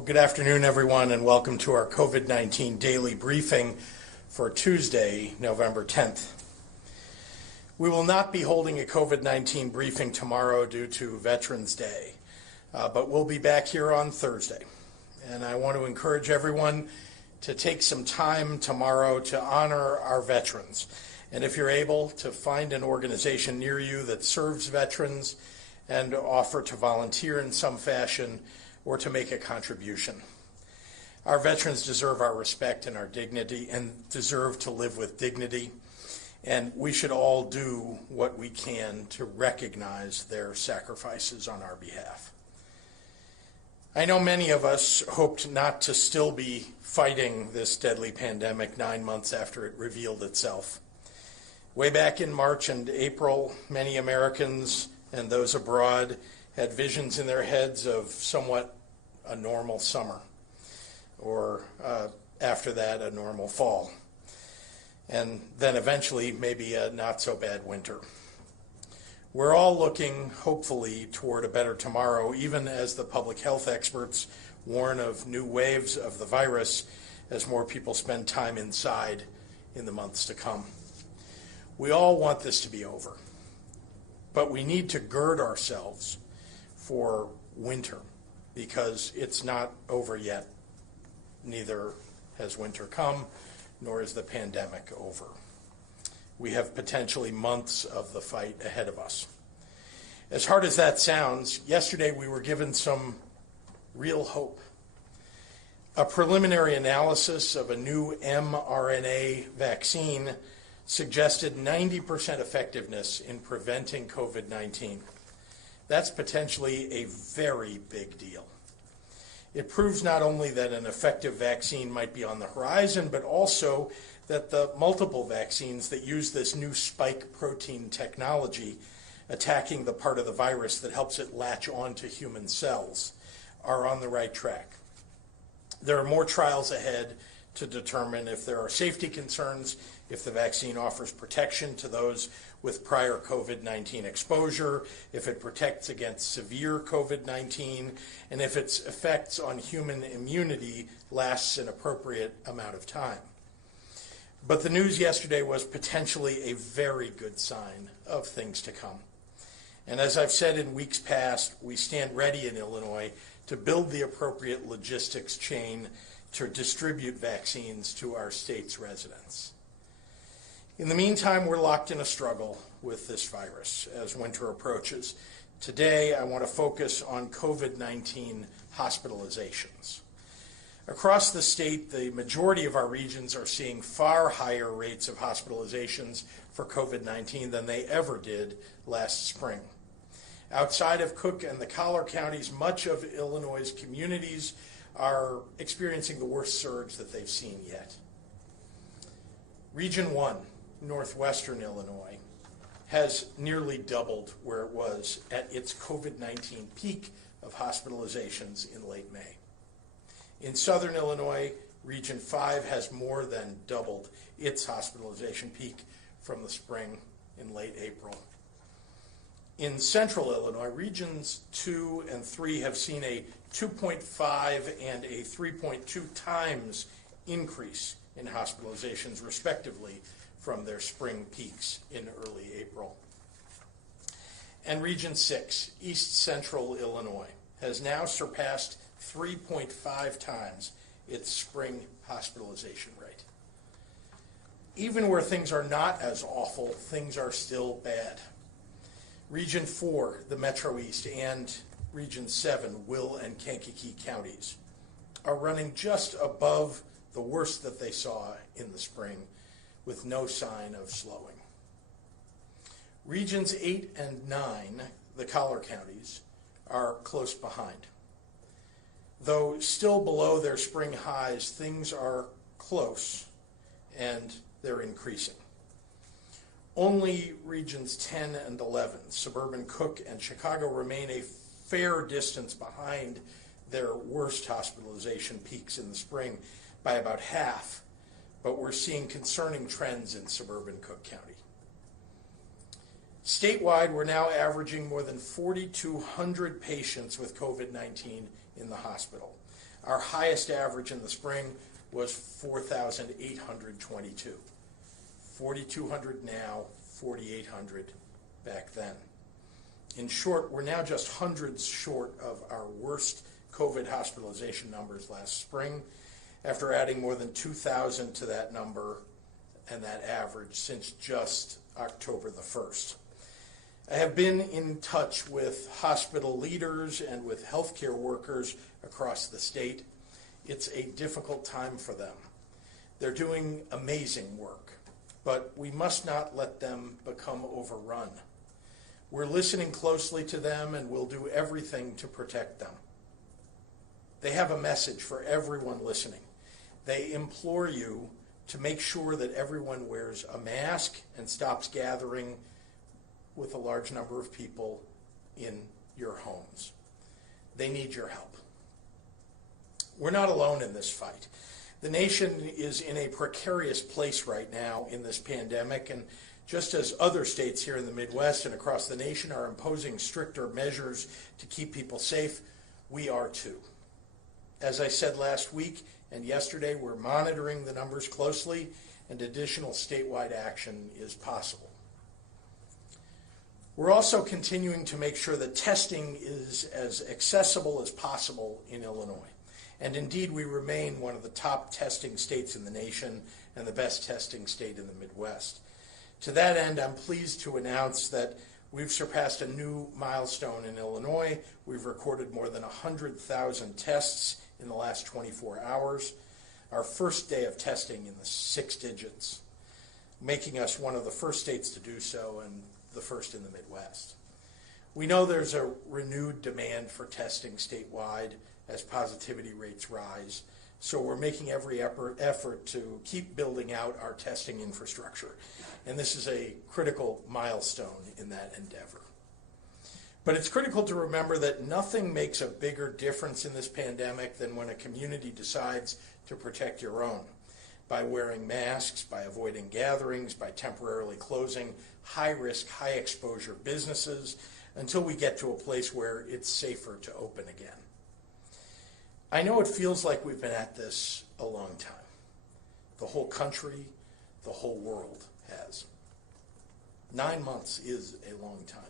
Well, good afternoon, everyone, and welcome to our COVID-19 daily briefing for Tuesday, November 10th. We will not be holding a COVID-19 briefing tomorrow due to Veterans Day, but we'll be back here on Thursday. And I want to encourage everyone to take some time tomorrow to honor our veterans. And if you're able, to find an organization near you that serves veterans and offer to volunteer in some fashion or to make a contribution. Our veterans deserve our respect and our dignity and deserve to live with dignity, and we should all do what we can to recognize their sacrifices on our behalf. I know many of us hoped not to still be fighting this deadly pandemic 9 months after it revealed itself. Way back in March and April, many Americans and those abroad had visions in their heads of somewhat a normal summer, or after that, a normal fall, and then eventually maybe a not so bad winter. We're all looking, hopefully, toward a better tomorrow, even as the public health experts warn of new waves of the virus as more people spend time inside in the months to come. We all want this to be over, but we need to gird ourselves for winter because it's not over yet. Neither has winter come, nor is the pandemic over. We have potentially months of the fight ahead of us. As hard as that sounds, yesterday we were given some real hope. A preliminary analysis of a new mRNA vaccine suggested 90% effectiveness in preventing COVID-19. That's potentially a very big deal. It proves not only that an effective vaccine might be on the horizon, but also that the multiple vaccines that use this new spike protein technology attacking the part of the virus that helps it latch onto human cells are on the right track. There are more trials ahead to determine if there are safety concerns, if the vaccine offers protection to those with prior COVID-19 exposure, if it protects against severe COVID-19, and if its effects on human immunity lasts an appropriate amount of time. But the news yesterday was potentially a very good sign of things to come. And as I've said in weeks past, we stand ready in Illinois to build the appropriate logistics chain to distribute vaccines to our state's residents. In the meantime, we're locked in a struggle with this virus as winter approaches. Today, I want to focus on COVID-19 hospitalizations. Across the state, the majority of our regions are seeing far higher rates of hospitalizations for COVID-19 than they ever did last spring. Outside of Cook and the Collar counties, much of Illinois' communities are experiencing the worst surge that they've seen yet. Region 1, northwestern Illinois, has nearly doubled where it was at its COVID-19 peak of hospitalizations in late May. In southern Illinois, Region 5 has more than doubled its hospitalization peak from the spring in late April. In central Illinois, Regions 2 and 3 have seen a 2.5 and a 3.2 times increase in hospitalizations, respectively, from their spring peaks in early April. And Region 6, East Central Illinois, has now surpassed 3.5 times its spring hospitalization rate. Even where things are not as awful, things are still bad. Region 4, the Metro East, and Region 7, Will and Kankakee counties, are running just above the worst that they saw in the spring, with no sign of slowing. Regions 8 and 9, the Collar counties, are close behind. Though still below their spring highs, things are close and they're increasing. Only Regions 10 and 11, suburban Cook and Chicago, remain a fair distance behind their worst hospitalization peaks in the spring by about half, but we're seeing concerning trends in suburban Cook County. Statewide, we're now averaging more than 4,200 patients with COVID-19 in the hospital, Our highest average in the spring was 4,822. 4,200 now, 4,800 back then. In short, we're now just hundreds short of our worst COVID hospitalization numbers last spring, after adding more than 2,000 to that number and that average since just October the 1st. I have been in touch with hospital leaders and with healthcare workers across the state. It's a difficult time for them. They're doing amazing work, but we must not let them become overrun. We're listening closely to them, and we'll do everything to protect them. They have a message for everyone listening. They implore you to make sure that everyone wears a mask and stops gathering with a large number of people in your homes. They need your help. We're not alone in this fight. The nation is in a precarious place right now in this pandemic, and just as other states here in the Midwest and across the nation are imposing stricter measures to keep people safe, we are too. As I said last week and yesterday, we're monitoring the numbers closely, and additional statewide action is possible. We're also continuing to make sure that testing is as accessible as possible in Illinois. And indeed, we remain one of the top testing states in the nation and the best testing state in the Midwest. To that end, I'm pleased to announce that we've surpassed a new milestone in Illinois. We've recorded more than 100,000 tests in the last 24 hours, our first day of testing in the 6 digits, making us one of the first states to do so and the first in the Midwest. We know there's a renewed demand for testing statewide as positivity rates rise, so we're making every effort to keep building out our testing infrastructure, and this is a critical milestone in that endeavor. But it's critical to remember that nothing makes a bigger difference in this pandemic than when a community decides to protect your own by wearing masks, by avoiding gatherings, by temporarily closing high-risk, high-exposure businesses until we get to a place where it's safer to open again. I know it feels like we've been at this a long time. The whole country, the whole world has. 9 months is a long time.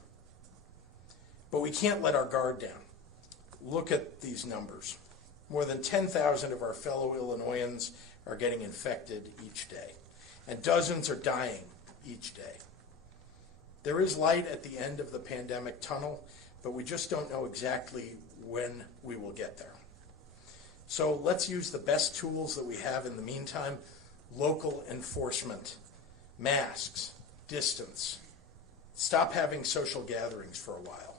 But we can't let our guard down. Look at these numbers. More than 10,000 of our fellow Illinoisans are getting infected each day, and dozens are dying each day. There is light at the end of the pandemic tunnel, but we just don't know exactly when we will get there. So let's use the best tools that we have in the meantime: local enforcement, masks, distance. Stop having social gatherings for a while,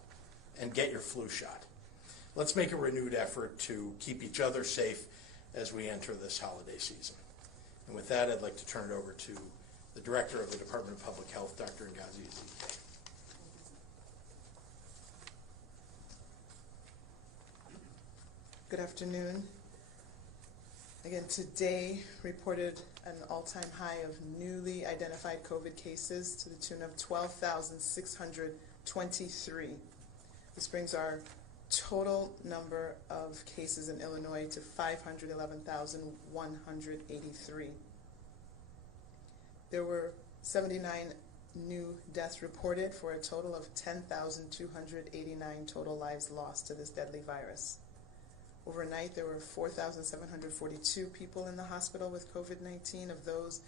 and get your flu shot. Let's make a renewed effort to keep each other safe as we enter this holiday season. And with that, I'd like to turn it over to the Director of the Department of Public Health, Dr. Ngozi Ezike. Good afternoon. Again, today reported an all-time high of newly identified COVID cases to the tune of 12,623. This brings our total number of cases in Illinois to 511,183. There were 79 new deaths reported for a total of 10,289 total lives lost to this deadly virus. Overnight, there were 4,742 people in the hospital with COVID-19. Of those,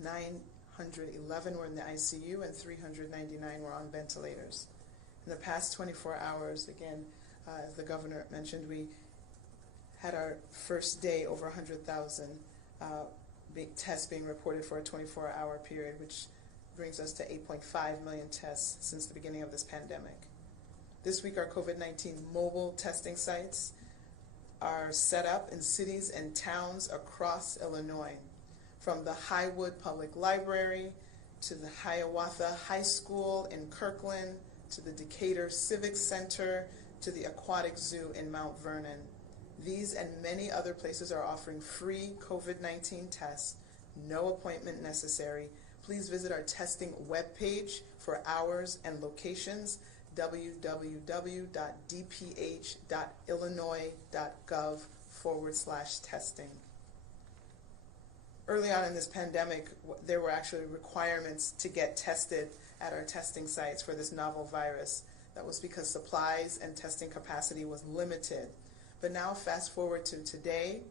911 were in the ICU and 399 were on ventilators. In the past 24 hours, again, as the governor mentioned, we had our first day over 100,000 tests being reported for a 24-hour period, which brings us to 8.5 million tests since the beginning of this pandemic. This week, our COVID-19 mobile testing sites are set up in cities and towns across Illinois, from the Highwood Public Library to the Hiawatha High School in Kirkland, to the Decatur Civic Center, to the Aquatic Zoo in Mount Vernon. These and many other places are offering free COVID-19 tests, no appointment necessary. Please visit our testing webpage for hours and locations, www.dph.illinois.gov fast/testing. Early on in this pandemic, there were actually requirements to get tested at our testing sites for this novel virus. That was because supplies and testing capacity was limited. But now, fast forward to today,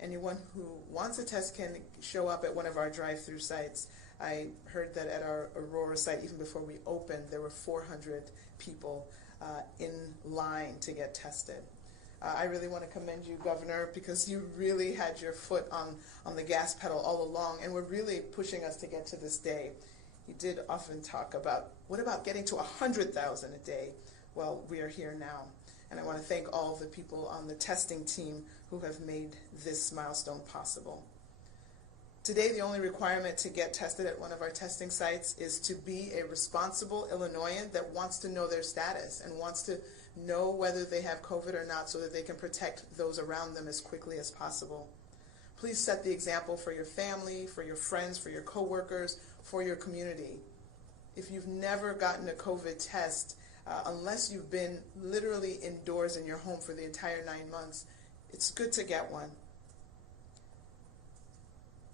anyone who wants a test can show up at one of our drive-through sites. I heard that at our Aurora site, even before we opened, there were 400 people in line to get tested. I really want to commend you, Governor, because you really had your foot on the gas pedal all along, and were really pushing us to get to this day. You did often talk about, what about getting to 100,000 a day? Well, we are here now. And I want to thank all the people on the testing team who have made this milestone possible. Today, the only requirement to get tested at one of our testing sites is to be a responsible Illinoisan that wants to know their status and wants to know whether they have COVID or not so that they can protect those around them as quickly as possible. Please set the example for your family, for your friends, for your coworkers, for your community. If you've never gotten a COVID test, unless you've been literally indoors in your home for the entire 9 months, it's good to get one.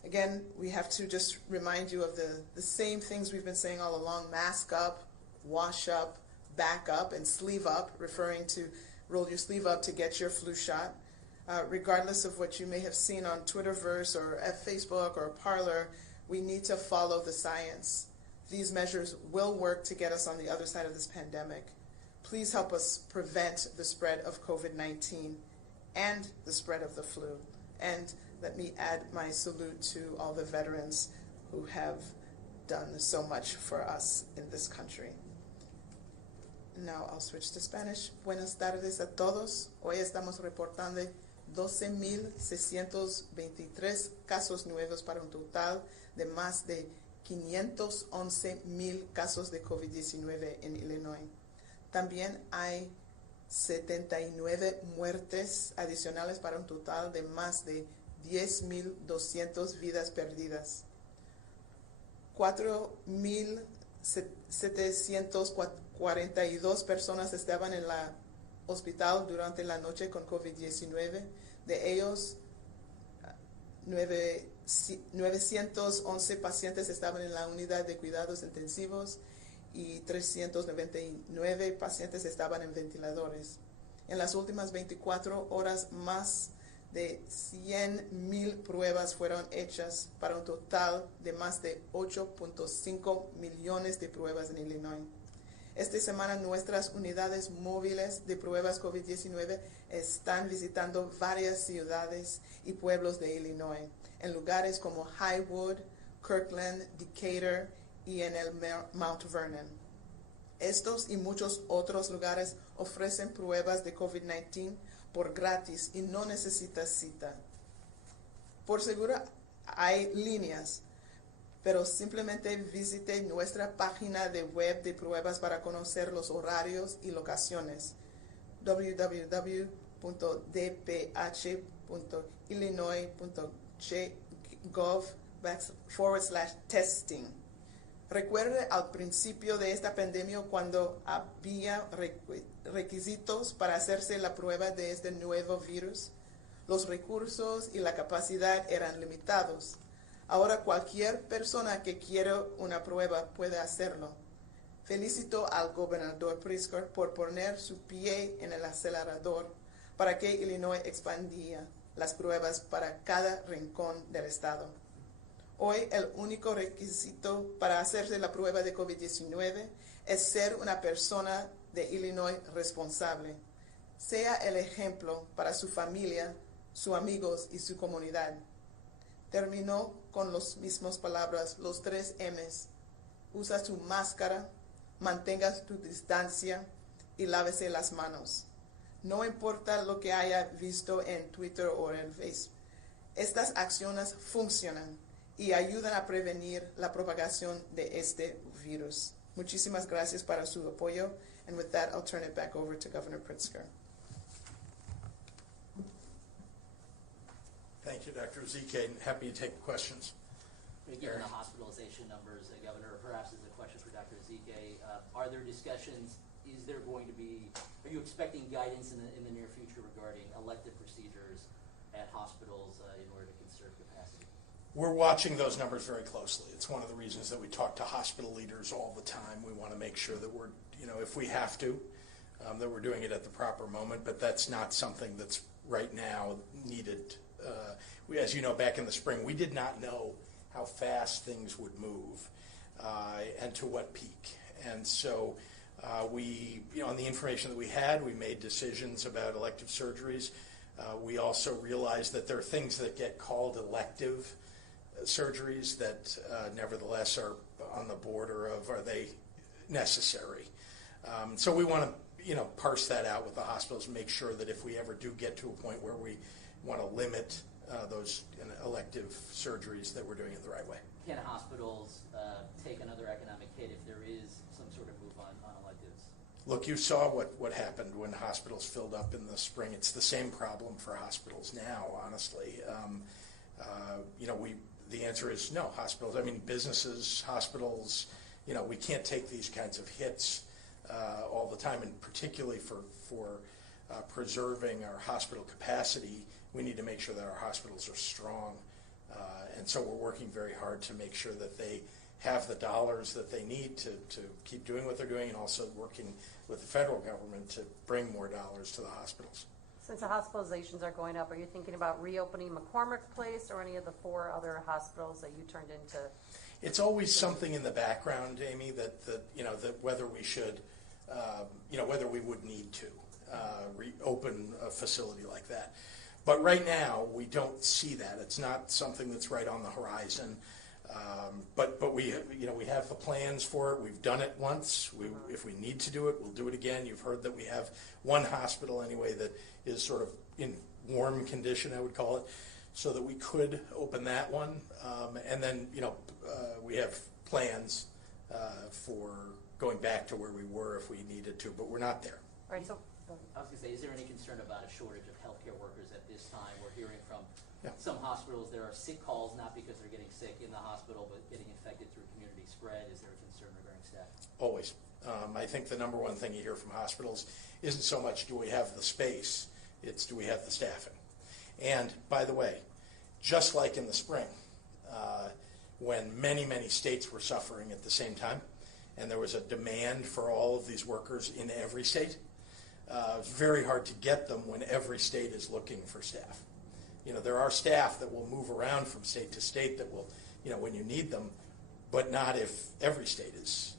Again, we have to just remind you of the same things we've been saying all along: mask up, wash up, back up, and sleeve up, referring to roll your sleeve up to get your flu shot. Regardless of what you may have seen on Twitterverse or at Facebook or Parler, we need to follow the science. These measures will work to get us on the other side of this pandemic. Please help us prevent the spread of COVID-19 and the spread of the flu. And let me add my salute to all the veterans who have done so much for us in this country. Now I'll switch to Spanish. Buenas tardes a todos. Hoy estamos reportando 12,623 casos nuevos para un total de más de 511,000 casos de COVID-19 en Illinois. También hay 79 muertes adicionales para un total de más de 10,200 vidas perdidas. 4,742 personas estaban en la hospital durante la noche con COVID-19. De ellos, 911 pacientes estaban en la unidad de cuidados intensivos y 399 pacientes estaban en ventiladores. En las últimas 24 horas, más de 100,000 pruebas fueron hechas para un total de más de 8.5 millones de pruebas en Illinois. Esta semana nuestras unidades móviles de pruebas COVID-19 están visitando varias ciudades y pueblos de Illinois, en lugares como Highwood, Kirkland, Decatur y en el Mount Vernon. Estos y muchos otros lugares ofrecen pruebas de COVID-19 por gratis y no necesitas cita. Por seguro hay líneas, pero simplemente visite nuestra página de web de pruebas para conocer los horarios y locaciones: www.dph.illinois.gov/testing. Recuerde al principio de esta pandemia cuando había requisitos para hacerse la prueba de este nuevo virus. Los recursos y la capacidad eran limitados. Ahora cualquier persona que quiera una prueba puede hacerlo. Felicito al gobernador Pritzker por poner su pie en el acelerador para que Illinois expandía las pruebas para cada rincón del estado. Hoy el único requisito para hacerse la prueba de COVID-19 es ser una persona de Illinois responsable. Sea el ejemplo para su familia, sus amigos y su comunidad. Terminó con las mismas palabras, los 3 M's. Usa su máscara, mantenga tu distancia y lávese las manos. No importa lo que haya visto en Twitter o en Facebook. Estas acciones funcionan y ayudan a prevenir la propagación de este virus. Muchísimas gracias para su apoyo. And with that, I'll turn it back over to Governor Pritzker. Thank you, Dr. Zike. Happy to take questions. Given the hospitalization numbers, Governor, perhaps as a question for Dr. Zike, are there discussions, are you expecting guidance in the near future regarding elective procedures at hospitals in order to conserve capacity? We're watching those numbers very closely. It's one of the reasons that we talk to hospital leaders all the time. We want to make sure that we're, if we have to, that we're doing it at the proper moment, but that's not something that's right now needed. As you know, back in the spring, we did not know how fast things would move and to what peak. And so we, on the information that we had, we made decisions about elective surgeries. We also realized that there are things that get called elective surgeries that nevertheless are on the border of, are they necessary? So we want to parse that out with the hospitals and make sure that if we ever do get to a point where we want to limit those elective surgeries, that we're doing it the right way. Can hospitals take another economic hit if there is some sort of move on electives? Look, you saw what happened when hospitals filled up in the spring. It's the same problem for hospitals now, honestly. The answer is no. Hospitals, businesses, hospitals, we can't take these kinds of hits all the time, and particularly for preserving our hospital capacity, we need to make sure that our hospitals are strong. And so we're working very hard to make sure that they have the dollars that they need to keep doing what they're doing, and also working with the federal government to bring more dollars to the hospitals. Since the hospitalizations are going up, are you thinking about reopening McCormick Place or any of the 4 other hospitals that you turned into? It's always something in the background, Amy, that whether we should, whether we would need to reopen a facility like that. But right now, we don't see that. It's not something that's right on the horizon. But we have the plans for it. We've done it once. If we need to do it, we'll do it again. You've heard that we have one hospital anyway that is sort of in warm condition, I would call it, so that we could open that one. And then we have plans for going back to where we were if we needed to, but we're not there. All right, so I was going to say, is there any concern about a shortage of healthcare workers at this time? We're hearing from some hospitals there are sick calls, not because they're getting sick in the hospital, but getting infected through community spread. Is there a concern regarding staff? Always. I think the number one thing you hear from hospitals isn't so much do we have the space, it's do we have the staffing. And by the way, just like in the spring, when many, many states were suffering at the same time, and there was a demand for all of these workers in every state, it's very hard to get them when every state is looking for staff. There are staff that will move around from state to state that will, when you need them, but not if every state is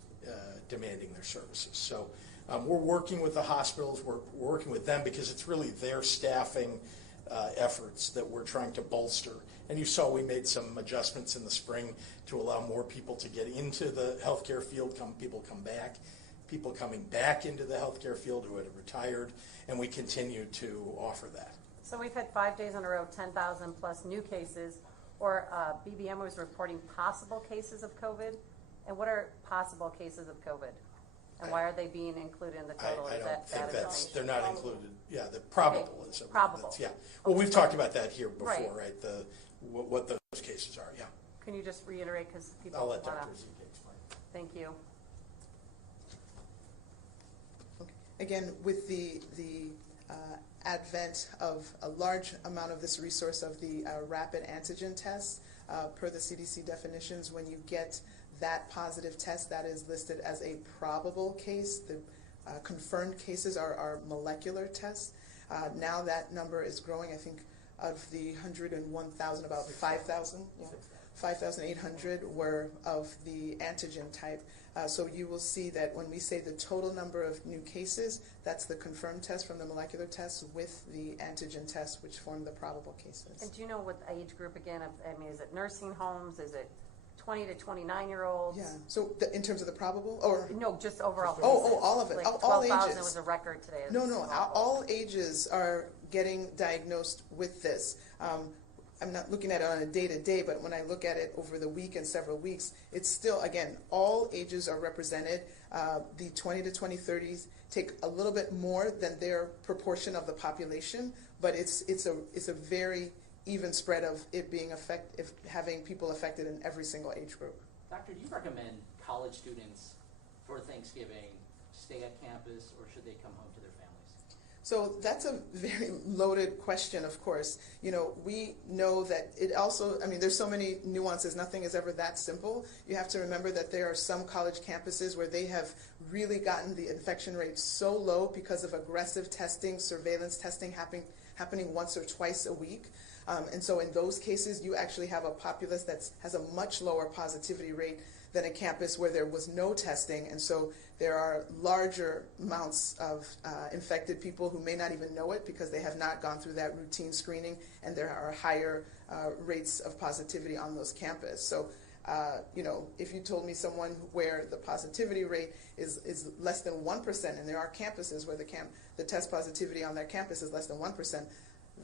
demanding their services. So we're working with the hospitals, we're working with them because it's really their staffing efforts that we're trying to bolster. And you saw we made some adjustments in the spring to allow more people to get into the healthcare field, people coming back into the healthcare field who had retired, and we continue to offer that. So we've had 5 days in a row, 10,000 plus new cases, or BBM was reporting possible cases of COVID. And what are possible cases of COVID? And why are they being included in the total? I don't think they're not included. Yeah, the probable is. Probable. Yeah. Well, we've talked about that here before, right? What those cases are, yeah. Can you just reiterate, because people I'll let wanna... Dr. Zeke explain. Thank you. Okay. Again, with the advent of a large amount of this resource of the rapid antigen tests, per the CDC definitions, when you get that positive test, that is listed as a probable case. The confirmed cases are molecular tests. Now that number is growing. I think of the 101,000, about 5,000, 5,800 were of the antigen type. So you will see that when we say the total number of new cases, that's the confirmed test from the molecular tests with the antigen tests, which form the probable cases. And do you know what age group again? Is it nursing homes? Is it 20 to 29-year-olds? Yeah. So in terms of the probable, or no, just overall. Oh, all of it. Like all 12,000 ages. was a record today. No, all ages are getting diagnosed with this. I'm not looking at it on a day-to-day, but when I look at it over the week and several weeks, it's still, again, all ages are represented. The 20 to 30s take a little bit more than their proportion of the population, but it's a very even spread of it being having people affected in every single age group. Doctor, do you recommend college students for Thanksgiving stay at campus, or should they come home to their families? So that's a very loaded question, of course. You know, we know that it also, I mean, there's so many nuances. Nothing is ever that simple. You have to remember that there are some college campuses where they have really gotten the infection rate so low because of aggressive testing, surveillance testing happening once or twice a week. And so in those cases, you actually have a populace that has a much lower positivity rate than a campus where there was no testing. And so there are larger amounts of infected people who may not even know it because they have not gone through that routine screening, and there are higher rates of positivity on those campuses. So, you know, if you told me someone where the positivity rate is less than 1%, and there are campuses where the test positivity on their campus is less than 1%,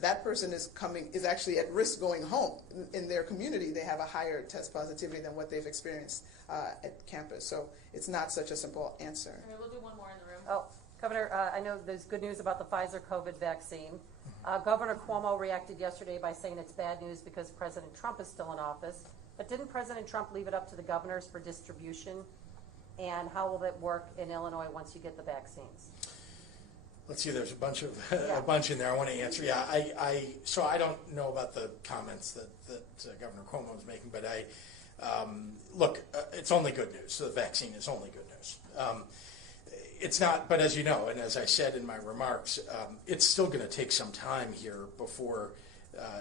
that person is actually at risk going home. In their community, they have a higher test positivity than what they've experienced at campus. So it's not such a simple answer. All right, we'll do one more in the room. Oh, Governor, I know there's good news about the Pfizer COVID vaccine. Governor Cuomo reacted yesterday by saying it's bad news because President Trump is still in office. But didn't President Trump leave it up to the governors for distribution? And how will that work in Illinois once you get the vaccines? Let's see, there's a bunch in there I want to answer. Yeah, so I don't know about the comments that Governor Cuomo was making, but look, it's only good news. So the vaccine is only good news. It's not, but as you know, and as I said in my remarks, it's still going to take some time here before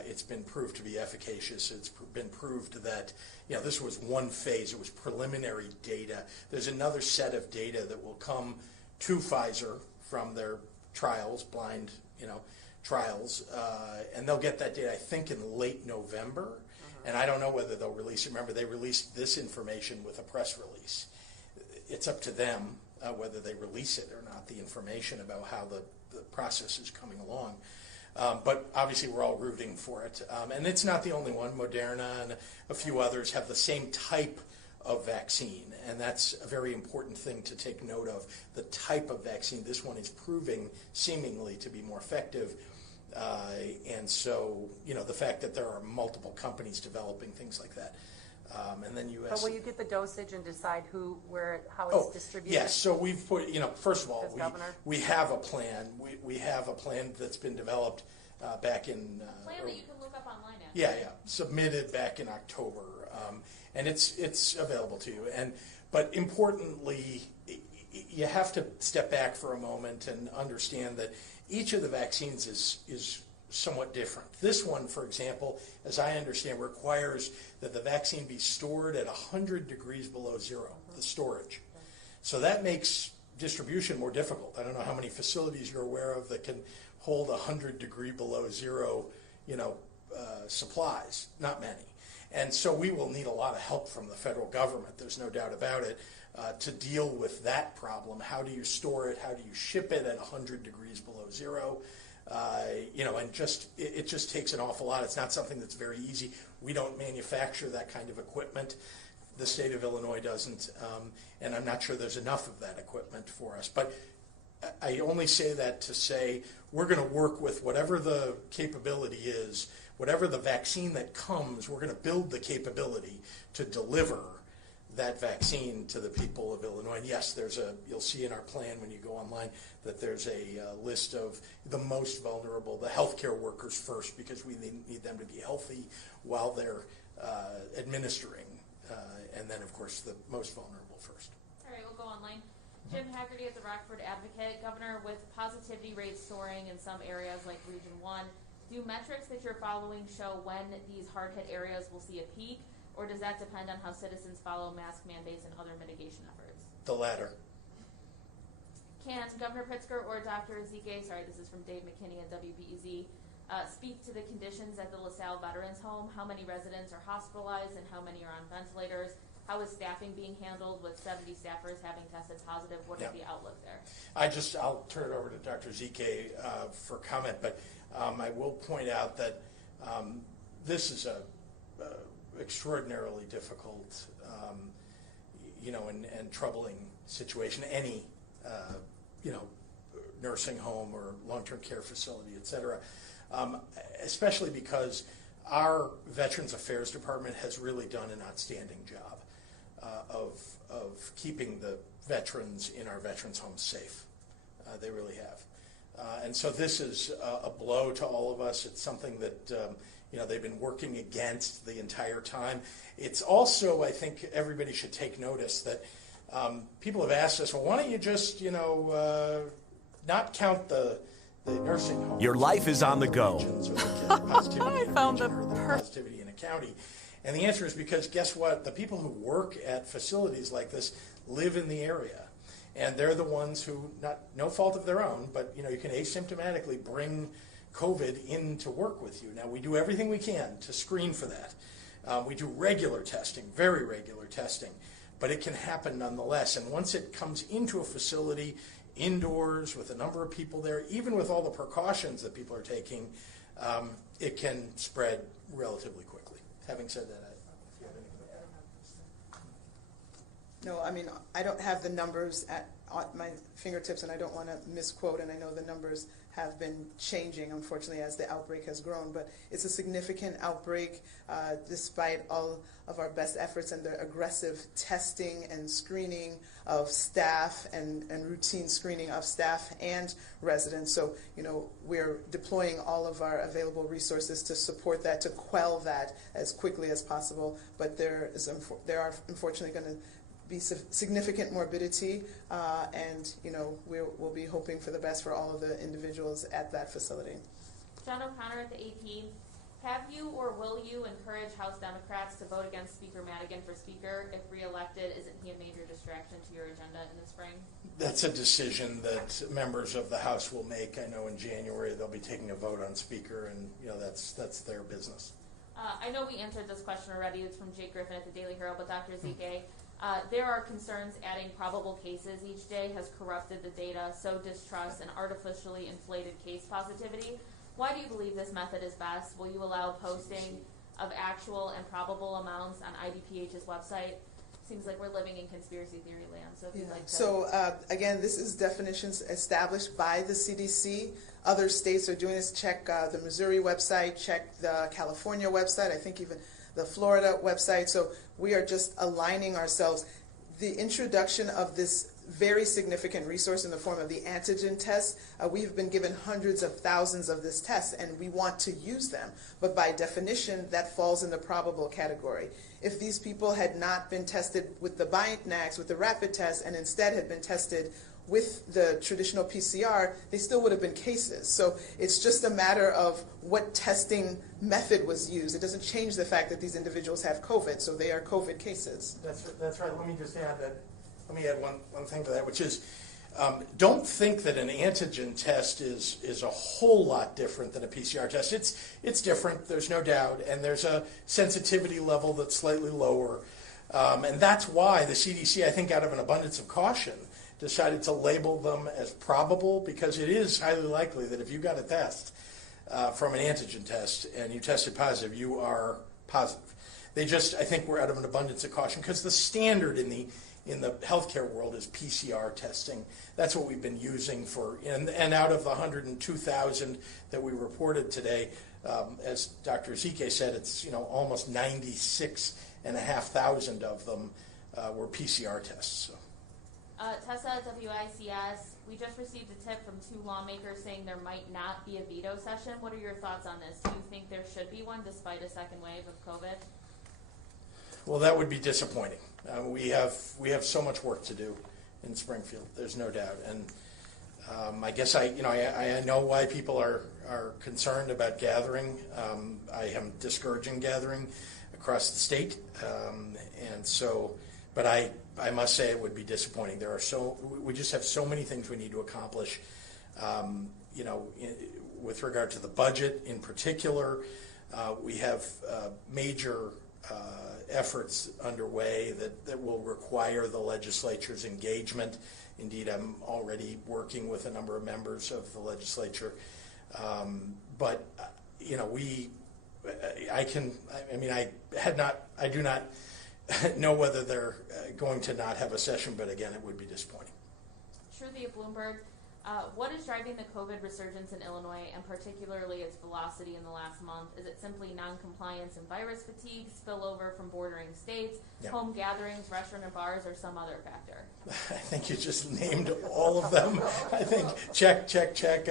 it's been proved to be efficacious. It's been proved that, you know, this was one phase. It was preliminary data. There's another set of data that will come to Pfizer from their trials, blind, you know, trials, and they'll get that data, I think, in late November. And I don't know whether they'll release it. Remember, they released this information with a press release. It's up to them whether they release it or not, the information about how the process is coming along. But obviously, we're all rooting for it. And it's not the only one. Moderna and a few others have the same type of vaccine, and that's a very important thing to take note of. The type of vaccine, this one is proving seemingly to be more effective, and so, you know, the fact that there are multiple companies developing things like that, and then you ask. But will you get the dosage and decide how it's distributed? Yes. So we've put, you know, first of all, we have a plan. We have a plan that's been developed back in. A plan that you can look up online. Yeah, submitted back in October. And it's available to you. But importantly, you have to step back for a moment and understand that each of the vaccines is somewhat different. This one, for example, as I understand, requires that the vaccine be stored at 100 degrees below zero, the storage. So that makes distribution more difficult. I don't know how many facilities you're aware of that can hold 100 degree below zero, you know, supplies. Not many. And so we will need a lot of help from the federal government, there's no doubt about it, to deal with that problem. How do you store it? How do you ship it at 100 degrees below zero? You know, and it just takes an awful lot. It's not something that's very easy. We don't manufacture that kind of equipment. The state of Illinois doesn't, and I'm not sure there's enough of that equipment for us. But I only say that to say we're going to work with whatever the capability is. Whatever the vaccine that comes, we're going to build the capability to deliver that vaccine to the people of Illinois. And yes, you'll see in our plan when you go online that there's a list of the most vulnerable, the healthcare workers first, because we need them to be healthy while they're administering, and then, of course, the most vulnerable first. All right, we'll go online. Jim Haggerty at the Rockford Advocate. Governor, with positivity rates soaring in some areas like Region 1, do metrics that you're following show when these hard-hit areas will see a peak, or does that depend on how citizens follow mask mandates and other mitigation efforts? The latter. Can Governor Pritzker or Dr. Zike, this is from Dave McKinney at WBEZ, speak to the conditions at the LaSalle Veterans Home? How many residents are hospitalized and how many are on ventilators? How is staffing being handled with 70 staffers having tested positive? What is the outlook there? I'll turn it over to Dr. Zike for comment, but I will point out that this is a extraordinarily difficult, you know, and troubling situation. Any, you know, nursing home or long-term care facility, et cetera, especially because our Veterans Affairs Department has really done an outstanding job of keeping the veterans in our veterans homes safe. They really have. And so this is a blow to all of us. It's something that they've been working against the entire time. It's also, I think everybody should take notice that people have asked us, well, why don't you just not count the nursing homes? Your life is on the go. I found the positivity in a county. And the answer is because guess what? The people who work at facilities like this live in the area. And they're the ones who, no fault of their own, but you can asymptomatically bring COVID in to work with you. Now, we do everything we can to screen for that. We do regular testing, very regular testing, but it can happen nonetheless. And once it comes into a facility, indoors, with a number of people there, even with all the precautions that people are taking, it can spread relatively quickly. Having said that, if you have anything to add. No, I mean, I don't have the numbers at my fingertips, and I don't want to misquote, and I know the numbers have been changing, unfortunately, as the outbreak has grown, but it's a significant outbreak despite all of our best efforts and the aggressive testing and screening of staff and routine screening of staff and residents. So, we're deploying all of our available resources to support that, to quell that as quickly as possible, but there are unfortunately going to be significant morbidity, and we'll be hoping for the best for all of the individuals at that facility. John O'Connor at the AP. Have you or will you encourage House Democrats to vote against Speaker Madigan for Speaker? If reelected, isn't he a major distraction to your agenda in the spring? That's a decision that members of the House will make. I know in January they'll be taking a vote on Speaker, and that's their business. I know we answered this question already. It's from Jake Griffin at the Daily Herald, but Dr. Zike, there are concerns adding probable cases each day has corrupted the data, so distrust and artificially inflated case positivity. Why do you believe this method is best? Will you allow posting of actual and probable amounts on IDPH's website? Seems like we're living in conspiracy theory land. So if you'd like to. So again, this is definitions established by the CDC. Other states are doing this. Check the Missouri website, check the California website, I think even the Florida website. So we are just aligning ourselves. The introduction of this very significant resource in the form of the antigen test, we've been given hundreds of thousands of this test, and we want to use them. But by definition, that falls in the probable category. If these people had not been tested with the Binax, with the rapid test, and instead had been tested with the traditional PCR, they still would have been cases. So it's just a matter of what testing method was used. It doesn't change the fact that these individuals have COVID, so they are COVID cases. That's right. Let me just add that. Let me add one thing to that, which is don't think that an antigen test is a whole lot different than a PCR test. It's different, there's no doubt, and there's a sensitivity level that's slightly lower. And that's why the CDC, I think out of an abundance of caution, decided to label them as probable, because it is highly likely that if you got a test from an antigen test and you tested positive, you are positive. They just, I think we're out of an abundance of caution, because the standard in the healthcare world is PCR testing. That's what we've been using for, and out of the 102,000 that we reported today, as Dr. Zike said, it's almost 96,500 of them were PCR tests. So. Tessa at WICS, we just received a tip from 2 lawmakers saying there might not be a veto session. What are your thoughts on this? Do you think there should be one despite a second wave of COVID? Well, that would be disappointing. We have so much work to do in Springfield. There's no doubt, and I guess I know why people are concerned about gathering. I am discouraging gathering across the state, and so. But I must say it would be disappointing. We just have so many things we need to accomplish. With regard to the budget in particular, we have major efforts underway that will require the legislature's engagement. Indeed, I'm already working with a number of members of the legislature. I do not know whether they're going to not have a session, but again, it would be disappointing. Shruti at Bloomberg. What is driving the COVID resurgence in Illinois, and particularly its velocity in the last month? Is it simply non-compliance and virus fatigue, spillover from bordering states, home gatherings, restaurant and bars, or some other factor? I think you just named all of them. I think check.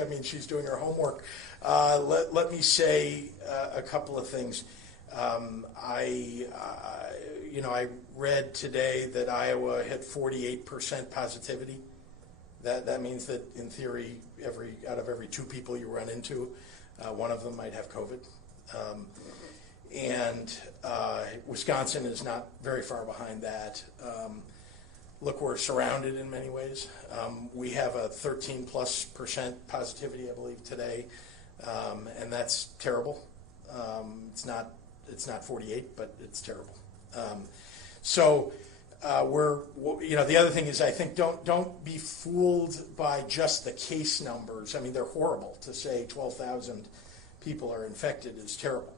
I mean, she's doing her homework. Let me say a couple of things. I read today that Iowa had 48% positivity. That means that, in theory, out of every 2 people you run into, one of them might have COVID. And Wisconsin is not very far behind that. Look, we're surrounded in many ways. We have a 13+% positivity, I believe, today, and that's terrible. It's not 48, but it's terrible. The other thing is, I think don't be fooled by just the case numbers. I mean, they're horrible. To say 12,000 people are infected is terrible.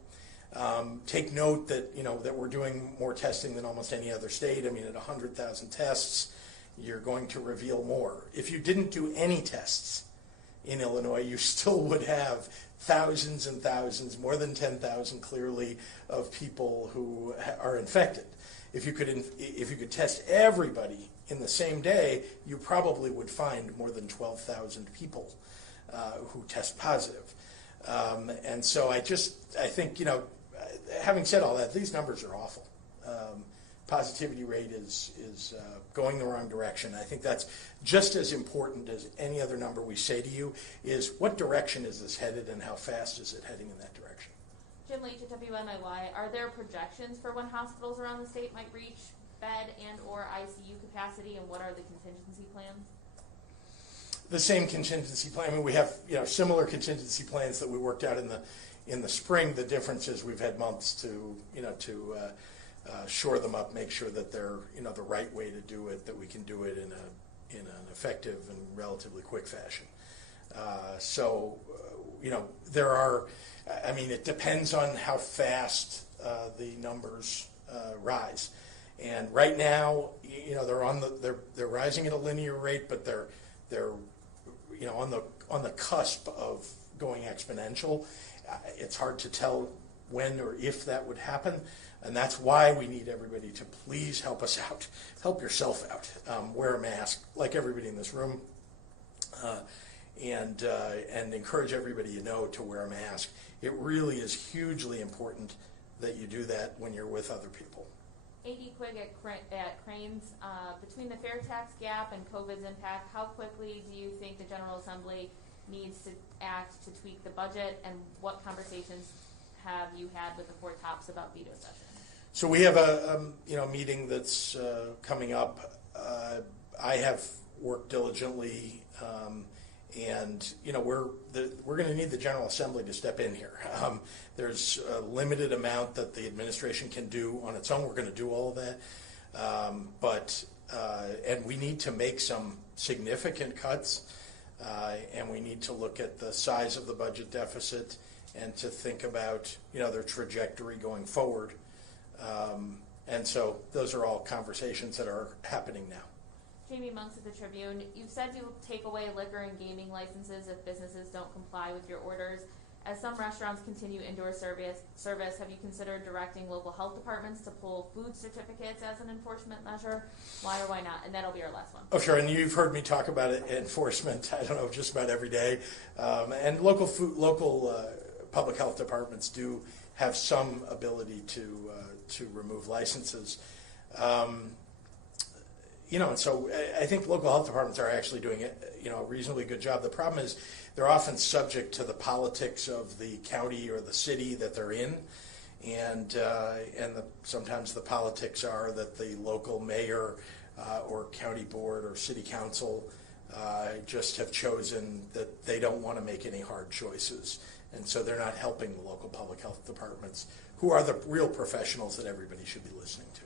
Take note that that we're doing more testing than almost any other state. I mean, at 100,000 tests, you're going to reveal more. If you didn't do any tests in Illinois, you still would have thousands and thousands, more than 10,000 clearly, of people who are infected. If you could test everybody in the same day, you probably would find more than 12,000 people who test positive. And so I think, having said all that, these numbers are awful. Positivity rate is going the wrong direction. I think that's just as important as any other number we say to you is what direction is this headed and how fast is it heading in that direction? Jim Leach at WNIY, are there projections for when hospitals around the state might reach bed and or ICU capacity, and what are the contingency plans? The same contingency plan. I mean, we have similar contingency plans that we worked out in the spring. The difference is we've had months to shore them up, make sure that they're the right way to do it, that we can do it in an effective and relatively quick fashion. There are. I mean, it depends on how fast the numbers rise. And right now, they're rising at a linear rate, but they're on the cusp of going exponential. It's hard to tell when or if that would happen, and that's why we need everybody to please help us out. Help yourself out. Wear a mask, like everybody in this room, and encourage everybody to wear a mask. It really is hugely important that you do that when you're with other people. A.D. Quigg at Cranes, between the fair tax gap and COVID's impact, how quickly do you think the General Assembly needs to act to tweak the budget, and what conversations have you had with the 4 tops about veto session? So we have a meeting that's coming up. I have worked diligently, and we're going to need the General Assembly to step in here. There's a limited amount that the administration can do on its own. We're going to do all of that, and we need to make some significant cuts, and we need to look at the size of the budget deficit and to think about their trajectory going forward. And so those are all conversations that are happening now. Jamie Monks at the Tribune, you've said you'll take away liquor and gaming licenses if businesses don't comply with your orders. As some restaurants continue indoor service, have you considered directing local health departments to pull food certificates as an enforcement measure? Why or why not? And that'll be our last one. Oh, sure. And you've heard me talk about it, enforcement, I don't know, just about every day. And local public health departments do have some ability to remove licenses. And so I think local health departments are actually doing a reasonably good job. The problem is they're often subject to the politics of the county or the city that they're in, and sometimes the politics are that the local mayor or county board or city council just have chosen that they don't want to make any hard choices, and so they're not helping the local public health departments, who are the real professionals that everybody should be listening to.